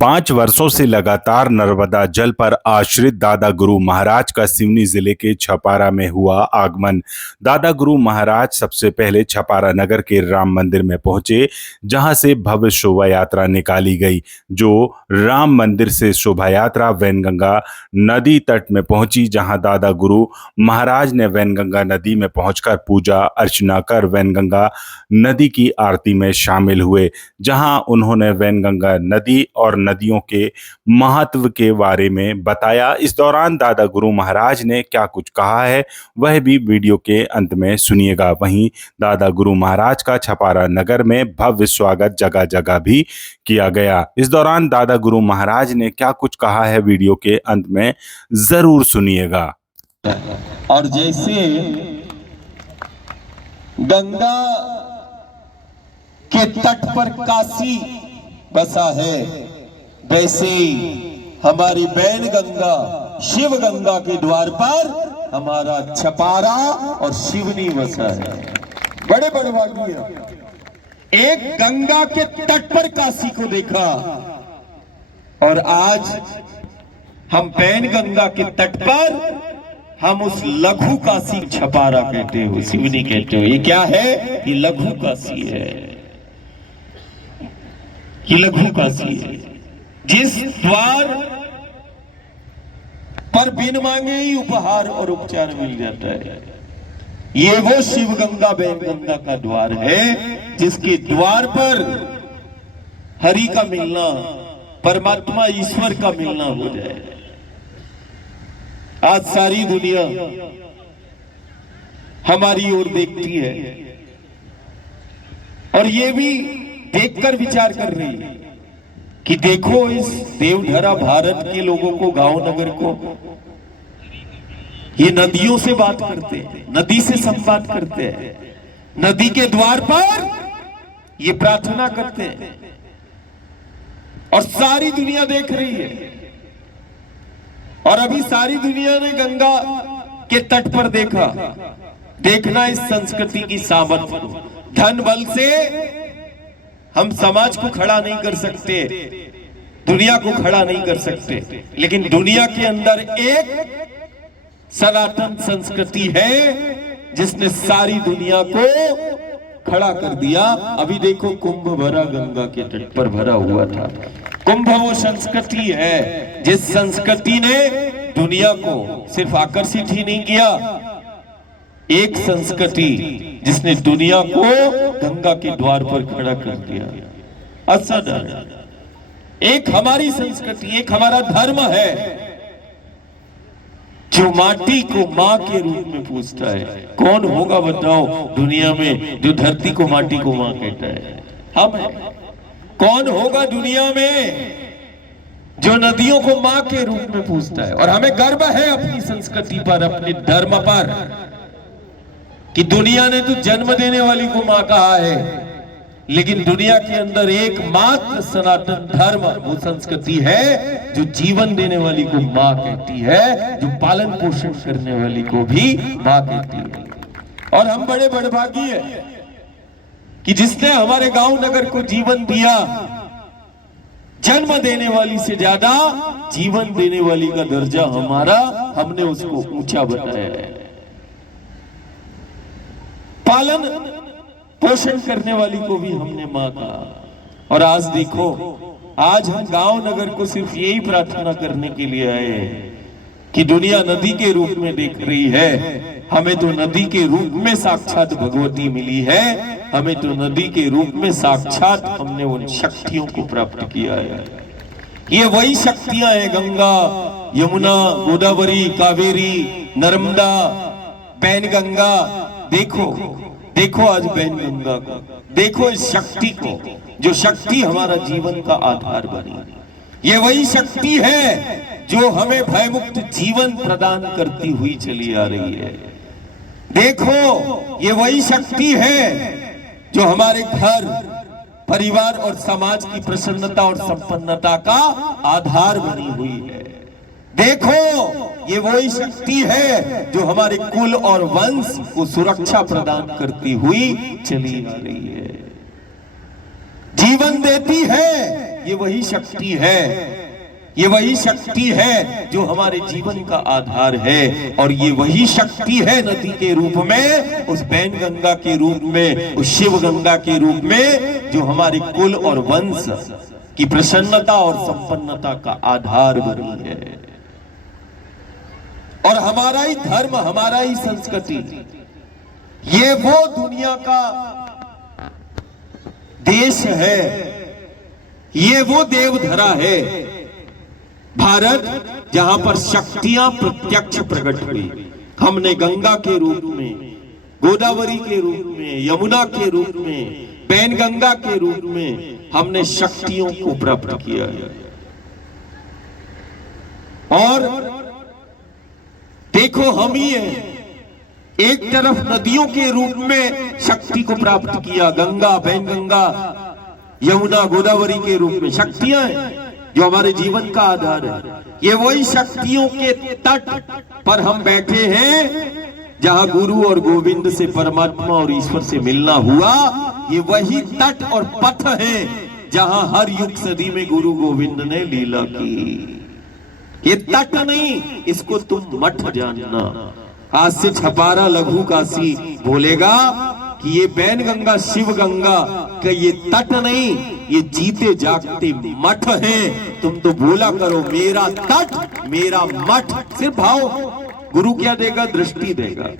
5 वर्षों से लगातार नर्मदा जल पर आश्रित दादा गुरु महाराज का सिवनी जिले के छपारा में हुआ आगमन। दादा गुरु महाराज सबसे पहले छपारा नगर के राम मंदिर में पहुंचे, जहां से भव्य शोभा यात्रा निकाली गई। जो राम मंदिर से शोभा यात्रा वैनगंगा नदी तट में पहुंची, जहां दादा गुरु महाराज ने वैनगंगा नदी में पहुंचकर पूजा अर्चना कर वैनगंगा नदी की आरती में शामिल हुए, जहां उन्होंने वैनगंगा नदी और नदियों के महत्व के बारे में बताया। इस दौरान दादा गुरु महाराज ने क्या कुछ कहा है, वह भी वीडियो के अंत में सुनिएगा। वहीं दादा गुरु महाराज का छपारा नगर में भव्य स्वागत जगह जगह भी किया गया। इस दौरान दादा गुरु महाराज ने क्या कुछ कहा है, वीडियो के अंत में जरूर सुनिएगा। और जैसे गंगा के तट पर काशी बसा है, वैसे ही हमारी वैनगंगा शिव गंगा के द्वार पर हमारा छपारा और शिवनी बसा है। बड़े बड़े भाग्य एक गंगा के तट पर काशी को देखा, और आज हम वैनगंगा के तट पर हम उस लघु काशी छपारा कहते हो, शिवनी कहते हो। ये क्या है? ये लघु काशी है, ये लघु काशी है, जिस द्वार पर बिन मांगे ही उपहार और उपचार मिल जाता है। ये वो शिव गंगा वैनगंगा का द्वार है, जिसके द्वार पर हरि का मिलना, परमात्मा ईश्वर का मिलना हो जाए। आज सारी दुनिया हमारी ओर देखती है, और ये भी देखकर विचार कर रही है कि देखो इस देवधरा भारत के लोगों को, गांव नगर को, ये नदियों से बात करते हैं, नदी से संवाद करते हैं, नदी के द्वार पर ये प्रार्थना करते हैं, और सारी दुनिया देख रही है। और अभी सारी दुनिया ने गंगा के तट पर देखना इस संस्कृति की सामर्थ्य को। धन बल से हम समाज को खड़ा नहीं कर सकते, दुनिया को खड़ा नहीं कर सकते, लेकिन दुनिया के अंदर एक सनातन संस्कृति है जिसने सारी दुनिया को खड़ा कर दिया। अभी देखो कुंभ भरा गंगा के तट पर भरा हुआ था। कुंभ वो संस्कृति है जिस संस्कृति ने दुनिया को सिर्फ आकर्षित ही नहीं किया, एक संस्कृति जिसने दुनिया को गंगा के द्वार पर खड़ा कर दिया। असद एक हमारी संस्कृति, एक हमारा धर्म है जो माटी को मां के रूप में पूजता है। कौन होगा बताओ दुनिया में जो धरती को माटी को मां कहता है? हम हैं। कौन होगा दुनिया में जो नदियों को मां के रूप में पूजता है? और हमें गर्व है अपनी संस्कृति पर, अपने धर्म पर, कि दुनिया ने तो जन्म देने वाली को मां कहा है, लेकिन दुनिया के अंदर एकमात्र सनातन धर्म वो संस्कृति है जो जीवन देने वाली को मां कहती है, जो पालन पोषण करने वाली को भी मां कहती है। और हम बड़े बड़े भागी है कि जिसने हमारे गांव नगर को जीवन दिया। जन्म देने वाली से ज्यादा जीवन देने वाली का दर्जा हमारा, हमने उसको ऊंचा बताया है। पालन पोषण करने वाली को भी हमने मां कहा। और आज देखो, आज हम गांव नगर को सिर्फ यही प्रार्थना करने के लिए आए हैं कि दुनिया नदी के रूप में देख रही है, हमें तो नदी के रूप में साक्षात भगवती मिली है, हमें तो नदी के रूप में साक्षात हमने उन शक्तियों को प्राप्त किया है। ये वही शक्तियां हैं, गंगा, यमुना, गोदावरी, कावेरी, नर्मदा, वैनगंगा। देखो आज वैनगंगा को, देखो इस शक्ति को, जो शक्ति हमारा जीवन का आधार बनी। ये वही शक्ति है जो हमें भयमुक्त जीवन प्रदान करती हुई चली आ रही है। देखो ये वही शक्ति है जो हमारे घर, परिवार और समाज की प्रसन्नता और संपन्नता का आधार बनी हुई है। देखो ये वही शक्ति है जो हमारे कुल और वंश को सुरक्षा प्रदान करती हुई चली आ रही है, जीवन देती है। ये वही शक्ति है, ये वही शक्ति है जो हमारे जीवन का आधार है। और ये वही शक्ति है नदी के रूप में, उस बैन गंगा के रूप में, उस शिव गंगा के रूप में, जो हमारे कुल और वंश की प्रसन्नता और संपन्नता का आधार बनी है। और हमारा ही धर्म, हमारा ही संस्कृति, ये वो दुनिया का देश है, ये वो देवधरा है भारत, जहां पर शक्तियां प्रत्यक्ष प्रकट हुई। हमने गंगा के रूप में, गोदावरी के रूप में, यमुना के रूप में, पैन गंगा के रूप में हमने शक्तियों को प्राप्त किया है। और देखो हम ही हैं, एक तरफ नदियों के रूप में शक्ति को प्राप्त किया, गंगा, पैन गंगा, यमुना, गोदावरी के रूप में शक्तियां हैं जो हमारे जीवन का आधार है। ये वही शक्तियों के तट पर हम बैठे हैं जहां गुरु और गोविंद से, परमात्मा और ईश्वर से मिलना हुआ। ये वही तट और पथ है जहां हर युग सदी में गुरु गोविंद ने लीला की। ये तट नहीं, इसको तुम मठ जानना। आज से छपारा लघु काशी बोलेगा कि ये बैन गंगा, शिव गंगा का ये तट नहीं, ये जीते जागते मठ है। तुम तो बोला करो मेरा तट, मेरा मठ। सिर्फ भाव, गुरु क्या देगा? दृष्टि देगा।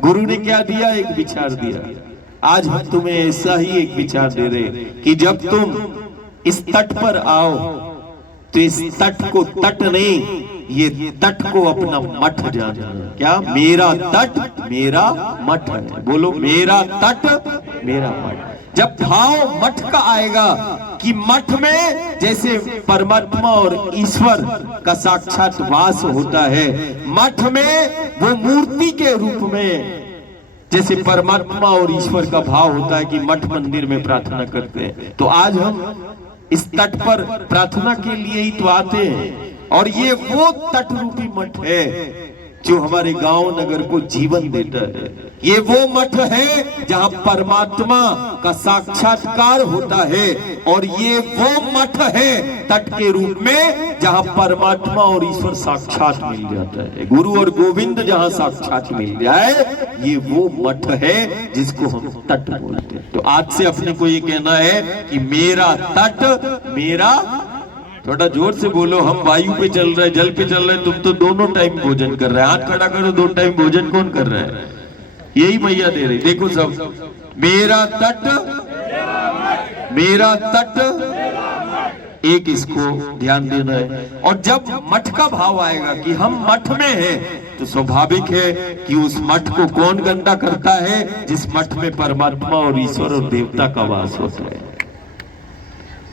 गुरु ने क्या दिया? एक विचार दिया। आज हम तुम्हें ऐसा ही एक विचार दे रहे कि जब तुम इस तट पर आओ तो इस तट को तट नहीं, ये तट को अपना मठ जानना। क्या? मेरा तट मेरा मठ है। बोलो, मेरा तट मेरा मठ। जब भाव मठ का आएगा कि मठ में जैसे परमात्मा और ईश्वर का साक्षात वास होता है, मठ में वो मूर्ति के रूप में जैसे परमात्मा और ईश्वर का भाव होता है कि मठ मंदिर में प्रार्थना करते हैं, तो आज हम इस तट पर प्रार्थना के लिए ही तो आते हैं। और ये वो तट रूपी मठ है जो हमारे गांव नगर को जीवन देता है। ये वो मठ है जहां परमात्मा का साक्षात्कार होता है। और ये वो मठ है तट के रूप में जहां परमात्मा और ईश्वर साक्षात मिल जाता है। गुरु और गोविंद जहां साक्षात मिल जाए, ये वो मठ है जिसको हम तट बोलते हैं। तो आज से अपने को ये कहना है कि मेरा तट मेरा, थोड़ा जोर से बोलो। हम वायु पे चल रहे, जल पे चल रहे, तुम तो दोनों टाइम भोजन कर रहे हैं। हाथ खड़ा करो, दो टाइम भोजन कौन कर रहा है? यही मैया दे रही। देखो सब, मेरा तट मेरा तट, एक इसको ध्यान देना है। और जब मठ का भाव आएगा कि हम मठ में हैं, तो स्वाभाविक है कि उस मठ को कौन गंदा करता है? जिस मठ में परमात्मा और ईश्वर और देवता का वास होता है।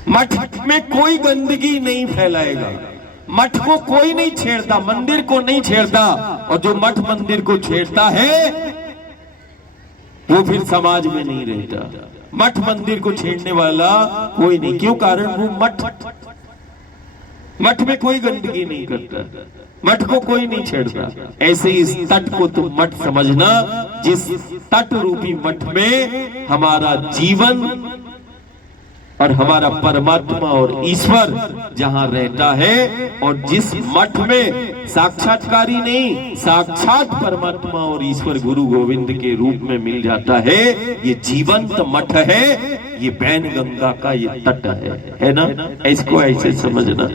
मठ में कोई गंदगी नहीं फैलाएगा, मठ को कोई नहीं छेड़ता, मंदिर को नहीं छेड़ता। और जो मठ मंदिर को छेड़ता है वो फिर समाज में नहीं रहता। मठ मंदिर को छेड़ने वाला कोई नहीं। क्यों? कारण वो मठ में कोई गंदगी नहीं करता, मठ को कोई नहीं छेड़ता। ऐसे इस तट को तुम मठ समझना, जिस तट रूपी मठ में हमारा जीवन और हमारा परमात्मा और ईश्वर जहां रहता है। और जिस मठ में साक्षात्कारी नहीं, साक्षात परमात्मा और ईश्वर गुरु गोविंद के रूप में मिल जाता है, ये जीवंत मठ है, ये बैन गंगा का ये तट है ना? इसको ऐसे समझना।